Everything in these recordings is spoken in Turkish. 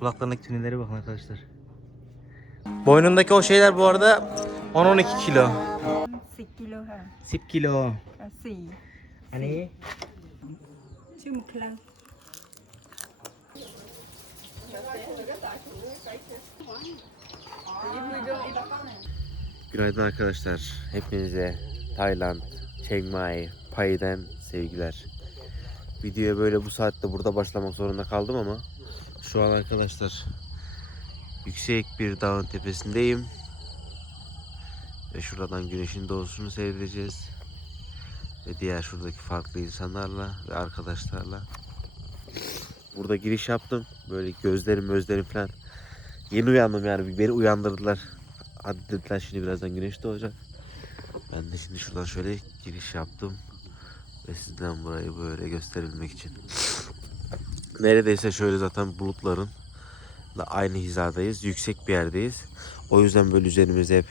Kulaklarındaki tünellere bakın arkadaşlar. Boynundaki o şeyler bu arada 10-12 kilo. 10 kilo ha. 10 kilo. 4. Hani? Şu mu? Günaydın arkadaşlar. Hepinize Tayland, Chiang Mai, Pai'den sevgiler. Videoya böyle bu saatte burada başlamak zorunda kaldım ama şu an arkadaşlar yüksek bir dağın tepesindeyim. Ve şuradan güneşin doğuşunu seyredeceğiz. Ve diğer şuradaki farklı insanlarla ve arkadaşlarla. Burada giriş yaptım. Böyle gözlerim gözlerim falan. Yeni uyandım yani. Beni uyandırdılar. Hadi dediler şimdi birazdan güneş doğacak. Ben de şimdi şuradan şöyle giriş yaptım. Ve sizden burayı böyle gösterebilmek için. Neredeyse şöyle zaten bulutların da aynı hizadayız. Yüksek bir yerdeyiz. O yüzden böyle üzerimizde hep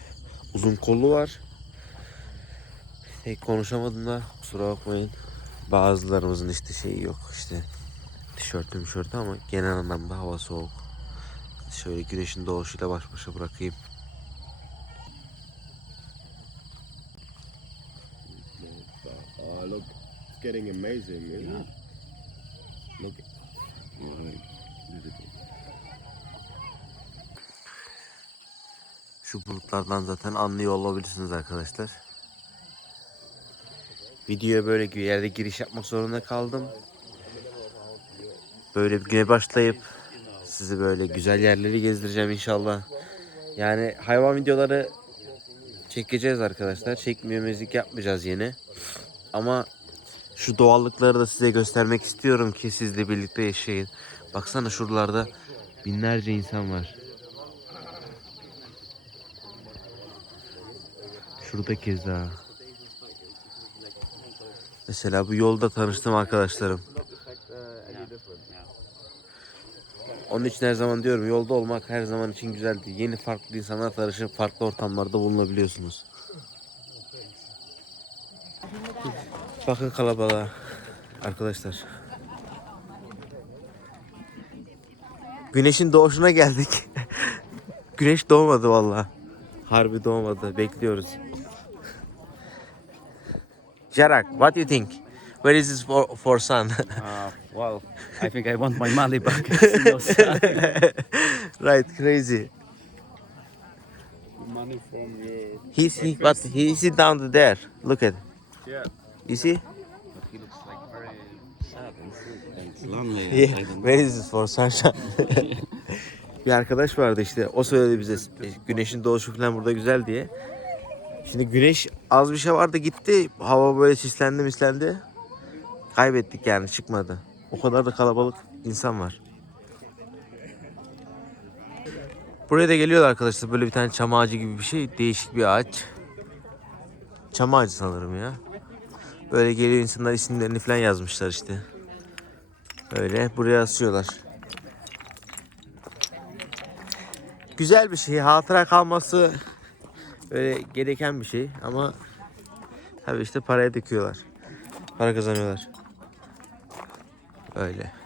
uzun kollu var. Pek konuşamadım da kusura bakmayın. Bazılarımızın işte şeyi yok işte tişörtü mişörtü ama genel anlamda hava soğuk. Şöyle güneşin doğuşuyla baş başa bırakayım. Look, it's getting amazing, isn't it? Look. Şu bulutlardan zaten anlıyor olabilirsiniz arkadaşlar. Videoya böyle bir yerde giriş yapmak zorunda kaldım. Böyle bir güne başlayıp sizi böyle güzel yerleri gezdireceğim inşallah. Yani hayvan videoları çekeceğiz arkadaşlar. Çekmiyor müzik yapmayacağız yine. Ama şu doğallıkları da size göstermek istiyorum ki sizle birlikte yaşayın. Baksana şuralarda binlerce insan var. Şurada keza. Mesela bu yolda tanıştığım arkadaşlarım. Onun için her zaman diyorum yolda olmak her zaman için güzeldi. Yeni farklı insanlar tanışıp farklı ortamlarda bulunabiliyorsunuz. Bakın kalabalığa arkadaşlar. Güneşin doğuşuna geldik. Güneş doğmadı vallahi. Harbi doğmadı. Bekliyoruz. Jarak, what do you think? Where is this for, for sun? Uh, well, I think I want my money back. right, crazy. Money from your. He's he, but he is down there. Look at. Yeah. You see? He looks like very sad and lonely. Yeah. Where is this for sunshine? bir arkadaş vardı işte. O söyledi bize güneşin doğuşu falan burada güzel diye. Şimdi güneş az bir şey vardı gitti. Hava böyle sislendi mislendi. Kaybettik yani çıkmadı. O kadar da kalabalık insan var. Buraya da geliyorlar arkadaşlar. Böyle bir tane çam ağacı gibi bir şey. Değişik bir ağaç. Çam ağacı sanırım ya. Böyle geliyor insanlar isimlerini falan yazmışlar işte. Öyle buraya asıyorlar. Güzel bir şey. Hatıra kalması böyle gereken bir şey ama tabii işte paraya döküyorlar. Para kazanıyorlar. Öyle.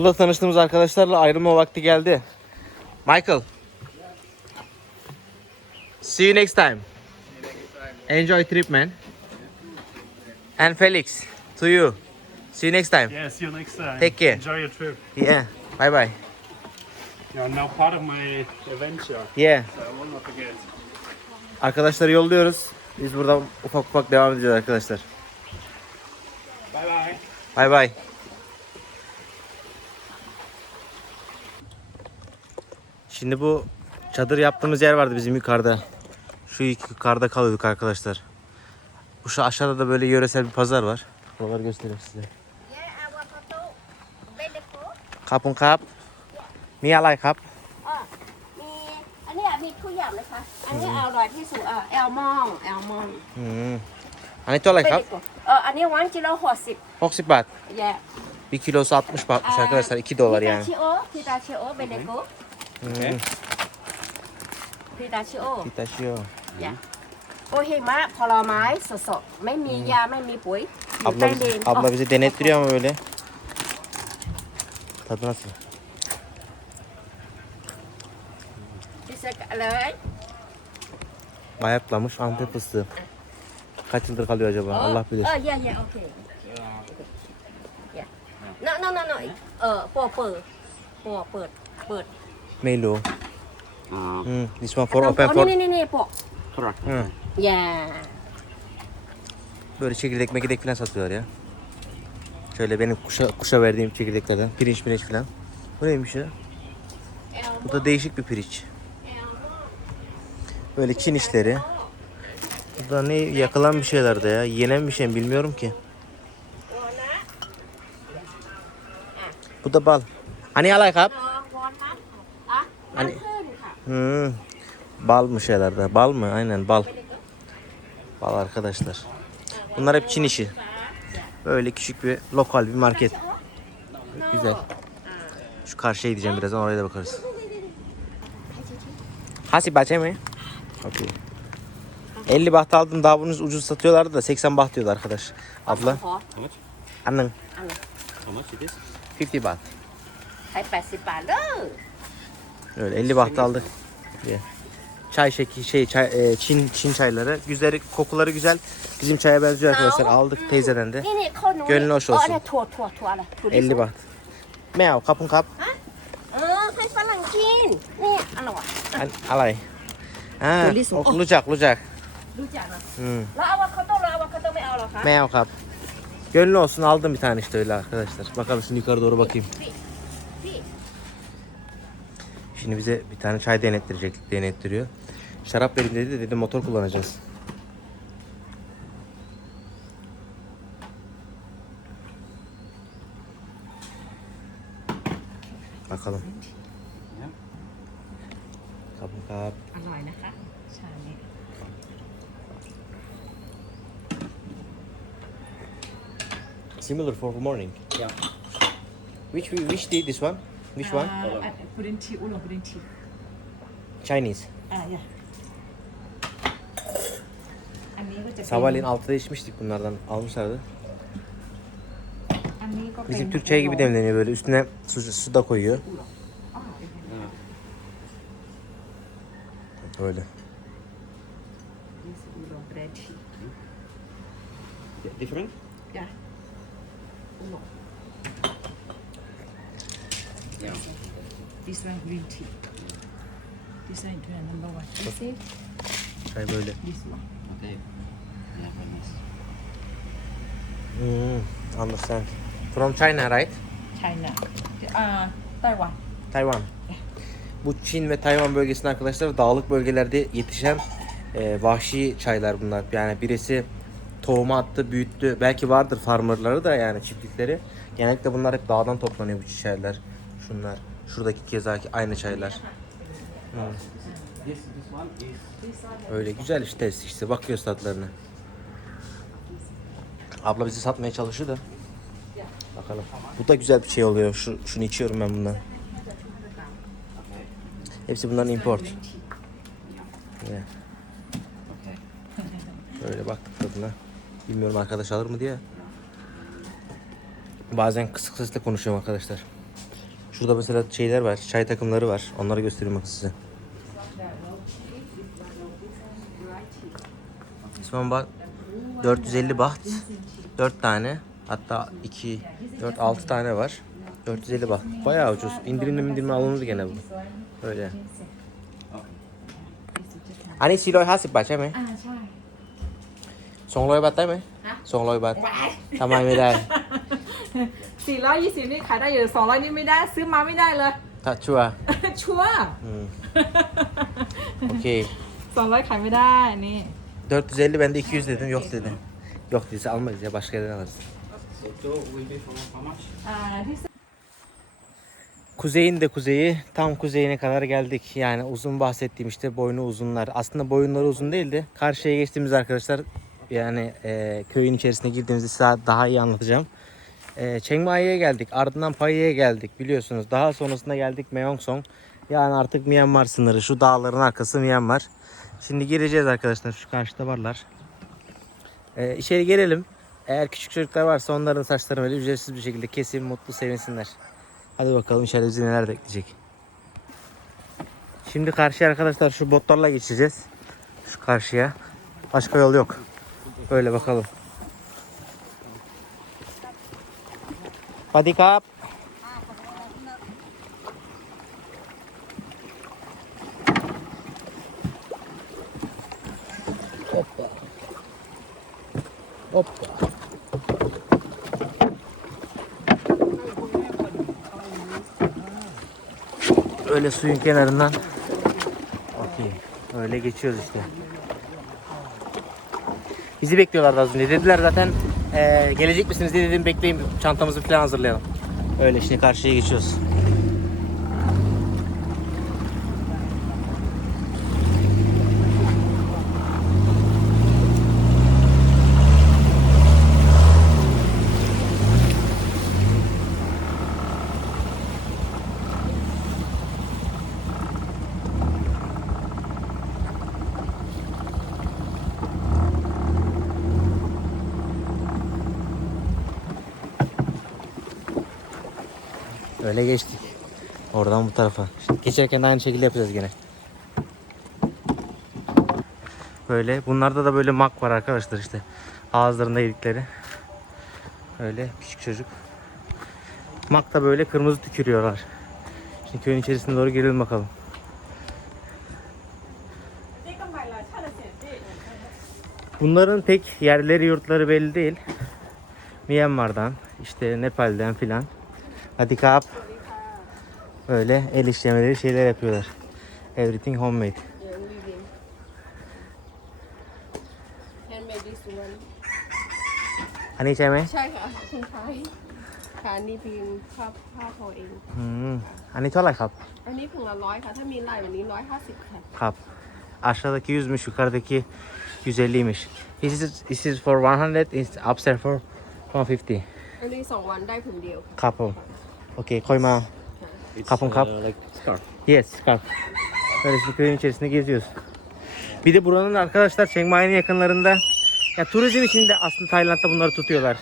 Yolda tanıştığımız arkadaşlarla ayrılma vakti geldi. Michael. See you next time. Enjoy trip man. And Felix, to you. See you next time. Yeah, see you next time. Take care. Enjoy your trip. Yeah. Bye bye. You're now part of my adventure, Yeah. so I will not forget. Arkadaşları yolluyoruz. Biz buradan ufak ufak devam edeceğiz arkadaşlar. Bye bye. Bay bay. Şimdi bu çadır yaptığımız yer vardı bizim yukarıda. Şu yukarıda kalıyorduk arkadaşlar. Bu şu aşağıda da böyle yöresel bir pazar var. Buraları göstereyim size. Kapın kap. Mi alay kap? มีอันเนี้ยมีทุกอย่างเลยค่ะ อันนี้เอาอร่อยที่สุดอ่ะแอลมองแอลมอง อืมอันนี้ตัวอะไรครับ เอออันนี้วันกิโลหกสิบ 60 baht. แย่ Bir kilosu 60 bahtmış arkadaşlar. 2 dolar พิตา yani. ชิโอ พิตาชิโอเบเนโก Hmm. พิตาชิโอ Pitaşıyor. โอหิมะผลไม้สดๆ ไม่มียาไม่มีปุ๋ยอยู่ Abla, ใต้ bizi, ดิน abla bize denettiriyor ama böyle. Tadı nasıl? พิเศษเลย Bayatlamış Antep fıstığı. Kaç yıldır kalıyor acaba? Allah bilir. เออเย่เย่โอเคเย่ no no no no เออปอเปิดปอเปิดเปิด Melo. Uh, mm, this one for open for. Ne ne ne po. Correct. Hmm. Yeah. Böyle çekirdek mekirdek falan satıyorlar ya. Şöyle benim kuşa, kuşa verdiğim çekirdeklerden. Pirinç pirinç falan. Bu neymiş ya? Bu da değişik bir pirinç. Böyle Çin işleri. Bu da ne yakılan bir şeyler de ya. Yenen bir şey mi bilmiyorum ki. Bu da bal. Hani alay kap? Hani hmm, bal mı şeylerde? Bal mı? Aynen bal. Bal arkadaşlar. Bunlar hep Çin işi. Böyle küçük bir lokal bir market. Güzel. Şu karşıya gideceğim birazdan oraya da bakarız. Hasi bahçe mi? Okay. 50 baht aldım daha bunu ucuz satıyorlardı da 80 baht diyordu arkadaş. Abla. Annen. 50 baht. 80 baht. Öyle 50 baht aldık. Diye. Çay şeki şey çay, e, Çin Çin çayları. Güzeli kokuları güzel. Bizim çaya benziyor arkadaşlar. Aldık teyzeden de. นี่นี่ข้าวหนู Gönlün hoş อ๋อ olsun. เนี่ยถั่วถั่วถั่วอะไรถั่วลิสง 50 baht. Meow kapın kap. เออให้ฝรั่งกินนี่อร่อย An, alay. Ha,ถั่วลิสง ok, lucak lucak. รู้จักนะ Hmm. แล้วอะวคาโต้แล้วอะวคาโต้ไม่เอาเหรอคะ Meow kap. Gönlü olsun aldım bir tane işte öyle arkadaşlar. Bakalım şimdi yukarı doğru bakayım. พี่ Şimdi bize bir tane çay denettirecek, denettiriyor. Şarap verin dedi de dedi motor kullanacağız. Bakalım. Kapın kap. อร่อยนะคะ ชานี้ Similar for morning. Yeah. Which which tea this one? Which one? พุดดิ้งชีอุลงพุดดิ้งชี Chinese. อ่ะอย่าอันนี้ก็จะเป็น Sabahleyin 6'da içmiştik bunlardan almışlardı. อันนี้ก็เป็น Bizim Türk çayı gibi demleniyor böyle üstüne su, su da koyuyor. Öyle. นี่คืออุลงเบรดชี Yeah, different? This one green tea. This one to number one. You see? Çay. This one. Okay. Yeah, very nice. Hmm, understand. From China, right? China. Uh, Taiwan. Tayvan. Bu Çin ve Tayvan bölgesinde arkadaşlar dağlık bölgelerde yetişen e, vahşi çaylar bunlar. Yani birisi tohumu attı, büyüttü. Belki vardır farmerları da yani çiftlikleri. Genellikle bunlar hep dağdan toplanıyor bu çiçekler. Şunlar. Şuradaki kezaki aynı çaylar. Hmm. Öyle güzel işte işte bakıyoruz tatlarına. Abla bizi satmaya çalışıyor da. Bakalım. Bu da güzel bir şey oluyor. Şu, şunu içiyorum ben bundan. Hepsi bunların import. Böyle baktık tadına. Bilmiyorum arkadaş alır mı diye. Bazen kısık sesle konuşuyorum arkadaşlar. Şurada mesela şeyler var, çay takımları var. Onları göstereyim bak size. Son bak 450 baht. 4 tane. Hatta 2 4 6 tane var. 450 bak. Bayağı ucuz. İndirimli indirimli alınır gene bu. Öyle. Hani 450 บาทใช่ไหม อ่าใช่ 200 บาทได้ไหม200 บาททำไมไม่ได้ 420 นี่ขายได้อยู่200 นี่ไม่ได้ ซื้อมาไม่ได้เลย ถ้าชัวร์ ชัวร์ อืมโอเค 200 ขายไม่ได้นี่ 450 ben de 200 dedim yok dedi. Yok dedi almayız ya başka yerden alırız.อ่าที่ Kuzeyin de kuzeyi tam kuzeyine kadar geldik. Yani uzun bahsettiğim işte boynu uzunlar. Aslında boyunları uzun değildi. Karşıya geçtiğimiz arkadaşlar yani e, köyün içerisine girdiğimizde size daha iyi anlatacağım. E, Chiang Mai'ye geldik. Ardından Pai'ye geldik biliyorsunuz. Daha sonrasında geldik Meongsong. Yani artık Myanmar sınırı. Şu dağların arkası Myanmar. Şimdi gireceğiz arkadaşlar. Şu karşıda varlar. E, içeri gelelim. Eğer küçük çocuklar varsa onların saçlarını böyle ücretsiz bir şekilde kesin mutlu sevinsinler. Hadi bakalım içeride bizi neler bekleyecek. Şimdi karşıya arkadaşlar şu botlarla geçeceğiz. Şu karşıya. Başka yol yok. Böyle bakalım. Hadi kap. Hoppa. Hoppa. Öyle suyun kenarından. Okey. Öyle geçiyoruz işte. Bizi bekliyorlardı az önce. Dediler zaten eee, gelecek misiniz diye dedim bekleyin çantamızı falan hazırlayalım. Öyle şimdi karşıya geçiyoruz. Öyle geçtik. Oradan bu tarafa. Şimdi geçerken aynı şekilde yapacağız gene. Böyle. Bunlarda da böyle mak var arkadaşlar işte. Ağızlarında yedikleri. Öyle küçük çocuk. Mak da böyle kırmızı tükürüyorlar. Şimdi köyün içerisine doğru girelim bakalım. Bunların pek yerleri yurtları belli değil. Myanmar'dan, işte Nepal'den filan. Hadi kap. Böyle el işlemeleri şeyler yapıyorlar. Everything homemade. Yeah, living. Handmade this one. อันนี้ใช่ไหม ใช่ค่ะคุณชายค่ะอันนี่พิมพ์ภาพภาพพอเอง อืมอันนี้เท่าไหร่ครับ อันนี้ถุงละร้อยค่ะ ถ้ามีลายแบบนี้ร้อยห้าสิบค่ะ ครับ Aşağıdaki 100'müş, yukarıdaki 150'ymiş. This is, this is for 100, is upstairs for 150. อันนี้สองวันได้ถุงเดียว ครับผม โอเคค่อยมา It's Kapın kap. uh, like scarf. Yes, scarf. Böyle şimdi köyün içerisinde geziyoruz. Bir de buranın arkadaşlar Chiang Mai'nin yakınlarında ya turizm için de aslında Tayland'da bunları tutuyorlar.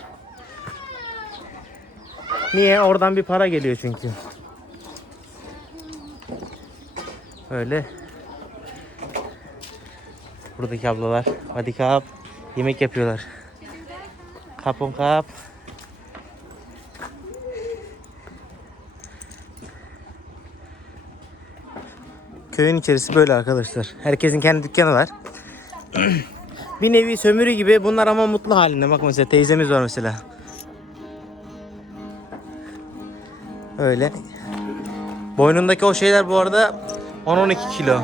Niye? Oradan bir para geliyor çünkü. Öyle. Buradaki ablalar. Hadi kap. Yemek yapıyorlar. Kapın kap. Köyün içerisi böyle arkadaşlar. Herkesin kendi dükkanı var. bir nevi sömürü gibi bunlar ama mutlu halinde. Bak mesela teyzemiz var mesela. Öyle. Boynundaki o şeyler bu arada 10-12 kilo.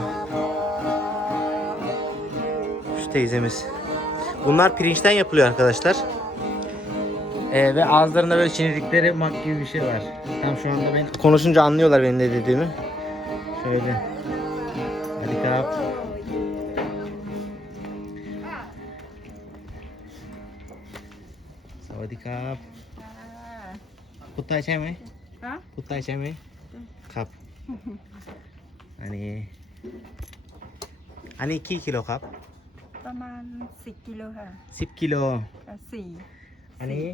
Şu teyzemiz. Bunlar pirinçten yapılıyor arkadaşlar. Ee, ve ağızlarında böyle çiğnedikleri mak gibi bir şey var. Tam şu anda ben konuşunca anlıyorlar benim ne dediğimi. Şöyle. Hadi kap. Sawadee ครับพูดใต้ใช่ไหมฮะพูดใต้ใช่ไหมครับ อันนี้ อันนี้กี่กิโลครับ ประมาณ10กิโลค่ะ10กิโลค่ะสี่อันนี้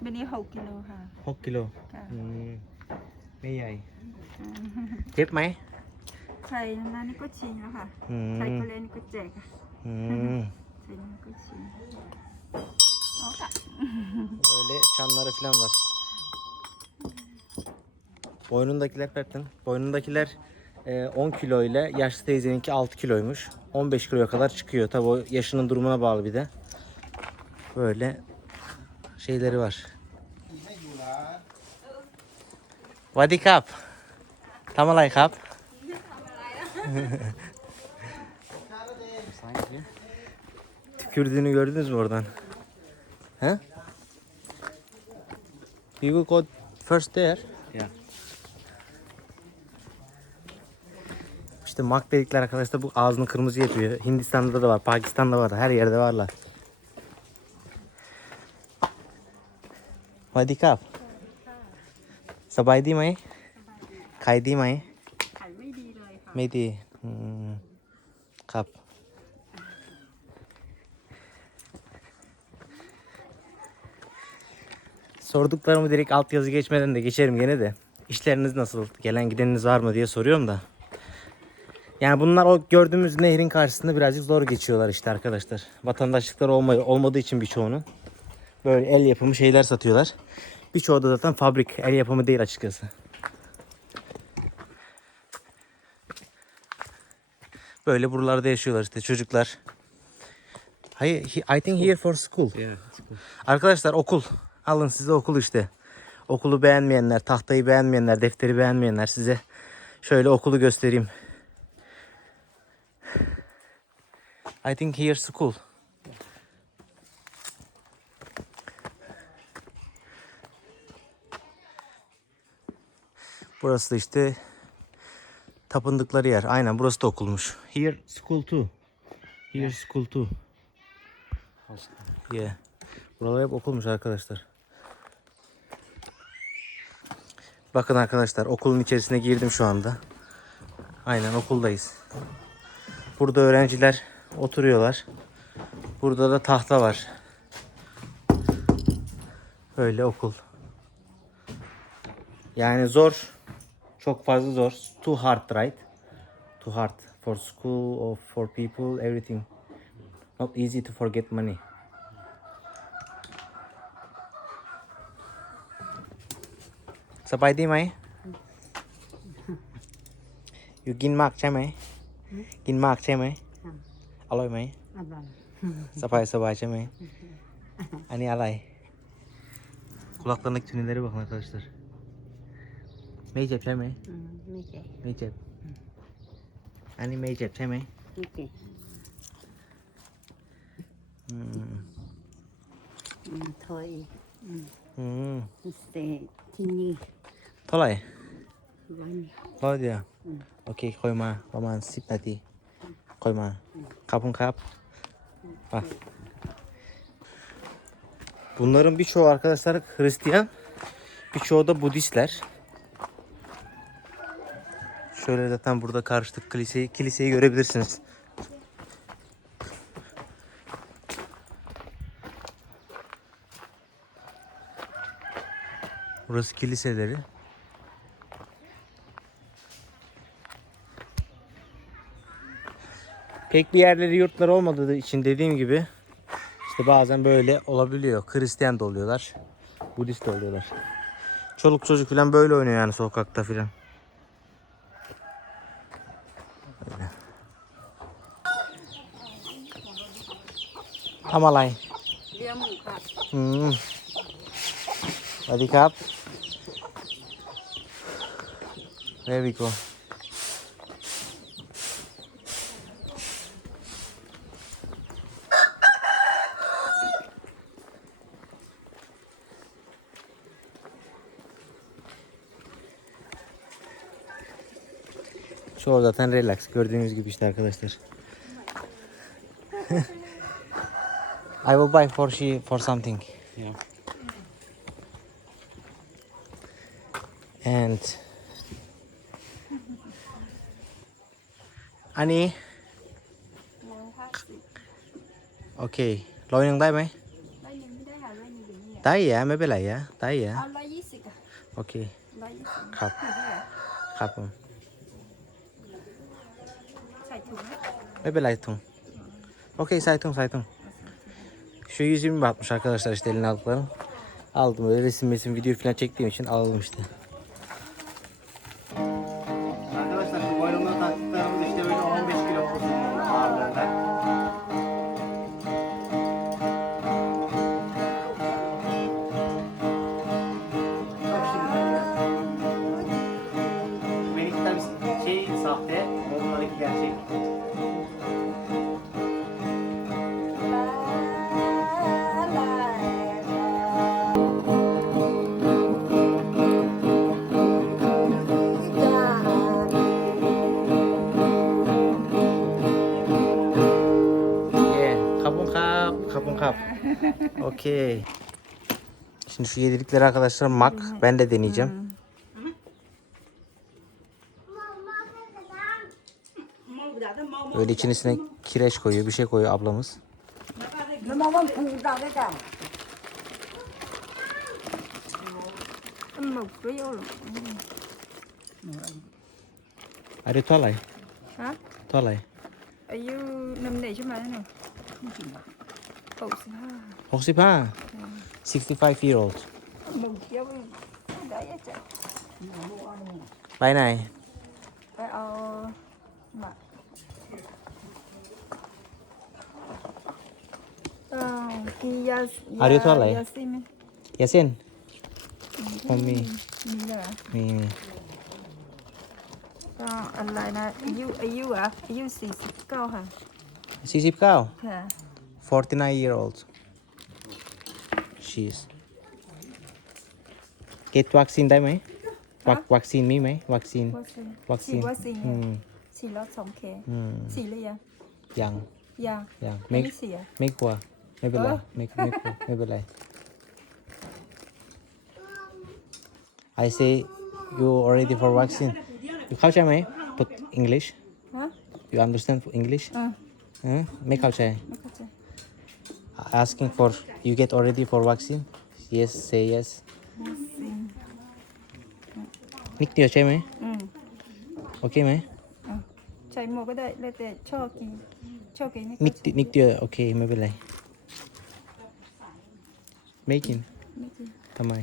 เบนนี้6กิโลค่ะ6กิโลค่ะอืมไม่ใหญ่ เจ็บไหม ใส่นานนี่ก็ชินแล้วค่ะ อืม ใส่ก็เล่นก็แจกค่ะ อืม ใส่นี่ก็ชินเอาค่ะ Böyle çanları falan var. Boynundakiler Pertin. Boynundakiler e, 10 kilo ile yaşlı teyzeninki 6 kiloymuş. 15 kiloya kadar çıkıyor. Tabi o yaşının durumuna bağlı bir de. Böyle şeyleri var. Vadi kap. Tam alay Sanki. Tükürdüğünü gördünüz mü oradan? He? You will go first there. Yeah. İşte mak dedikler arkadaşlar bu ağzını kırmızı yapıyor. Hindistan'da da var, Pakistan'da var, her yerde varlar. Vadikap. Sabai di mai? Khai di mai? ไม่ดีอืมครับ Sorduklarımı direkt altyazı geçmeden de geçerim gene de. İşleriniz nasıl? Gelen gideniniz var mı diye soruyorum da. Yani bunlar o gördüğümüz nehrin karşısında birazcık zor geçiyorlar işte arkadaşlar. Vatandaşlıkları olma, olmadığı için birçoğunun. Böyle el yapımı şeyler satıyorlar. Birçoğu da zaten fabrik. El yapımı değil açıkçası. Böyle buralarda yaşıyorlar işte çocuklar. Hayır, I think here for school. Yeah, cool. Arkadaşlar okul. Alın size okul işte. Okulu beğenmeyenler, tahtayı beğenmeyenler, defteri beğenmeyenler size şöyle okulu göstereyim. I think here school. Burası da işte tapındıkları yer. Aynen burası da okulmuş. Here school too. Here school too. Yeah. Buralar hep okulmuş arkadaşlar. Bakın arkadaşlar okulun içerisine girdim şu anda. Aynen okuldayız. Burada öğrenciler oturuyorlar. Burada da tahta var. Böyle okul. Yani zor. Çok fazla zor. Too hard right? Too hard for school or for people everything. Not easy to forget money. สบายดีไหม อยู่กินมากใช่ไหม กินมากใช่ไหม อร่อยไหม อร่อย สบายสบายใช่ไหม อันนี้อะไร Kulaklarındaki tünelleri bakın arkadaşlar. Meycep ใช่ไหม อืมไม่เจ็บ ไม่เจ็บ อันนี้ไม่เจ็บใช่ไหม ไม่เจ็บ อืม อืมถอยอืม อืม เตะที่นี่ เท่าไหร่ วัน ร้อยเดียว อืม โอเคค่อยมาประมาณสิบนาทีค่อยมาขอบคุณครับไป Bunların birçoğu arkadaşlar Hristiyan, birçoğu da Budistler. Şöyle zaten burada karşıdık kiliseyi, kiliseyi görebilirsiniz. Burası kiliseleri. Pek bir yerleri yurtları olmadığı için dediğim gibi işte bazen böyle olabiliyor. Hristiyan da oluyorlar. Budist de oluyorlar. Çoluk çocuk falan böyle oynuyor yani sokakta falan. ทำอะไร เลี้ยงหมูค่ะ อืมสวัสดีครับ There we go. Çoğu zaten relax. Gördüğünüz gibi işte arkadaşlar. I will buy for she for something. Yeah. And อันนี้โอเคร้อยหนึ่งได้ไหมร้อยหนึ่งไม่ได้ค่ะร้อยหนึ่งอยู่นี่ได้อย่าไม่เป็นไรอย่าได้อย่าเอาร้อยยี่สิบอะโอเคร้อยยี่สิบครับถูกไหมอะครับผมใส่ถุงไหมไม่เป็นไรถุงโอเคใส่ถุงใส่ถุง Şu 120 batmış arkadaşlar işte eline aldıklarım. Aldım böyle resim resim video falan çektiğim için alalım işte. Okey. Şimdi şu yedilikleri arkadaşlar mak. Ben de deneyeceğim. Böyle içine kireç koyuyor, bir şey koyuyor ablamız. Are you tolay? Ha? Tolay. Are you nằm để cho mà? หกสิบห้าหกสิบห้า sixty five year old ไปไหน ไปเอามาอ่อกินยาอายุเท่าไหร่ ยาเส้นผมมี มีมีอะไรนะอายุอายุอะอายุสี่สิบเก้าค่ะสี่สิบเก้าค่ะ 49 year old she is get วัคซีนได้ไหมวัควัคซีนมีไหมวัคซีน วัคซีน วัคซีน ฉีดวัคซีน อืม ฉีดแล้วสองเข็ม อืม ฉีดหรือยัง ยัง ยัง ยัง ไม่ ไม่ ได้เสีย ไม่กลัว ไม่เป็นไร เออ ไม่ไม่กลัวไม่เป็นไร I say you already for vaccine you เข้าใจไหม put English ฮะ you understand English อ่า เออไม่เข้าใจ ไม่เข้าใจ asking for you get already for vaccine yes say yes นิดเดียวใช่ไหม อืม โอเคไหม อ่ะใช้หมวกก็ได้แล้วแต่ชอบกินชอบกินนี่ นิด ก็ นิดเดียวโอเคไม่เป็นไร ไม่กิน ไม่กิน ทำไม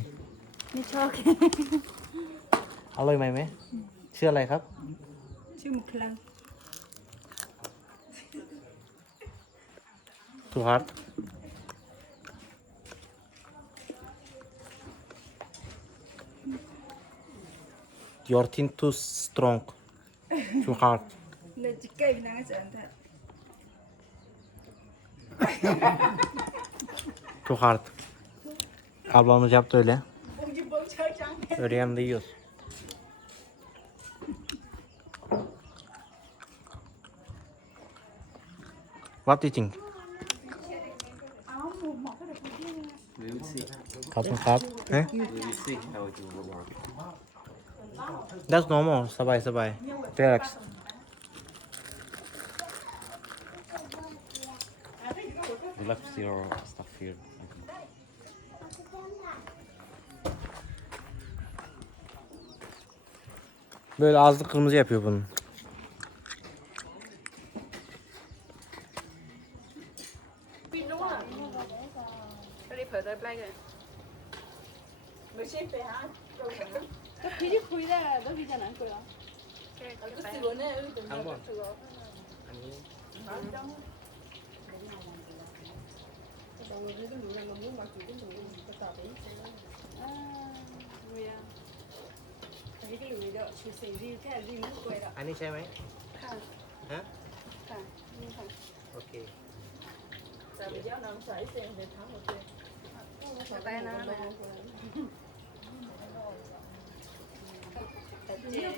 ไม่ชอบกิน อร่อยไหมไหมชื่ออะไรครับ ชื่อหมุกคลัง Too hard. your team too strong, too hard. too hard. Ablamız yaptı öyle. Öyle yanında yiyoruz. What do you think? Katın kap. Ne? That's normal. Sabay sabay. Relax. Relax your stuff here. Böyle ağzı kırmızı yapıyor bunun.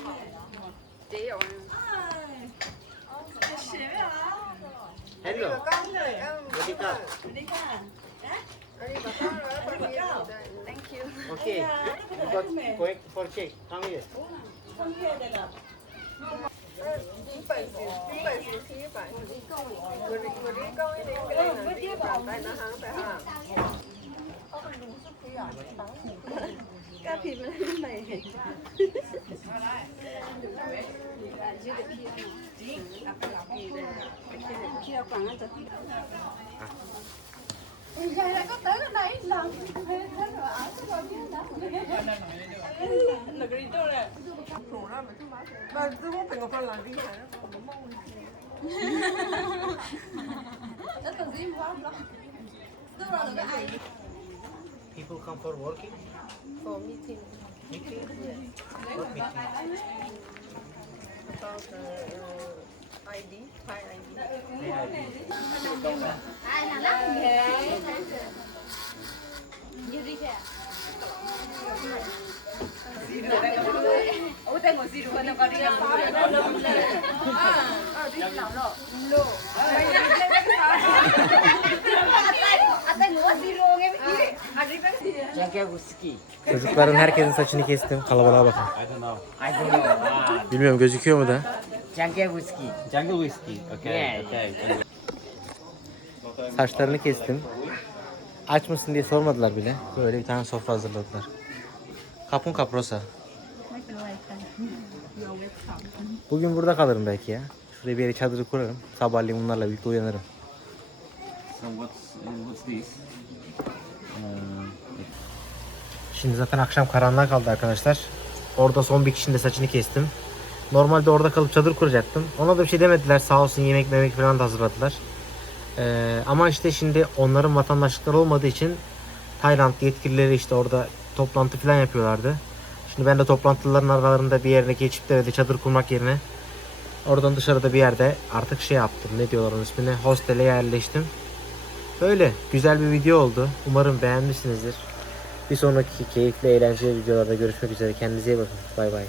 hết Det gjør hun. Det skjer jo, Hello. con, Thank you. Okay. You got correct for cake. Come here. Come here, Della. 一百九，一百九十一百，我我我这高一点，给你一百，白拿 hàng 白哈。哦，卤是可以啊，白。 ฮัลโหลสวัสดีครับสวัสดีค่ะโอเค you got going for check come here people come for working? For meeting. Meeting? What meeting? About uh, ID file ID Ate ngủ ở zero. Nghe Çocukların herkesin saçını kestim. Kalabalığa bakın. I Çocukların herkesin saçını kestim. Kalabalığa bakın. Bilmiyorum gözüküyor mu da? Jungle whiskey. Jungle whiskey. Okay. Saçlarını kestim. Aç mısın diye sormadılar bile. Böyle bir tane sofra hazırladılar. Kapun kaprosa. Bugün burada kalırım belki ya. Şuraya bir yere çadırı kurarım. Sabahleyin bunlarla birlikte uyanırım. So what's, what's this? Şimdi zaten akşam karanlığa kaldı arkadaşlar. Orada son bir kişinin de saçını kestim. Normalde orada kalıp çadır kuracaktım. Ona da bir şey demediler. Sağ olsun yemek memek falan da hazırladılar. Ee, ama işte şimdi onların vatandaşlıkları olmadığı için Tayland yetkilileri işte orada toplantı falan yapıyorlardı. Şimdi ben de toplantıların aralarında bir yerine geçip de çadır kurmak yerine oradan dışarıda bir yerde artık şey yaptım. Ne diyorlar onun ismini? Hostele yerleştim. Böyle güzel bir video oldu. Umarım beğenmişsinizdir. Bir sonraki keyifli eğlenceli videolarda görüşmek üzere. Kendinize iyi bakın. Bay bay.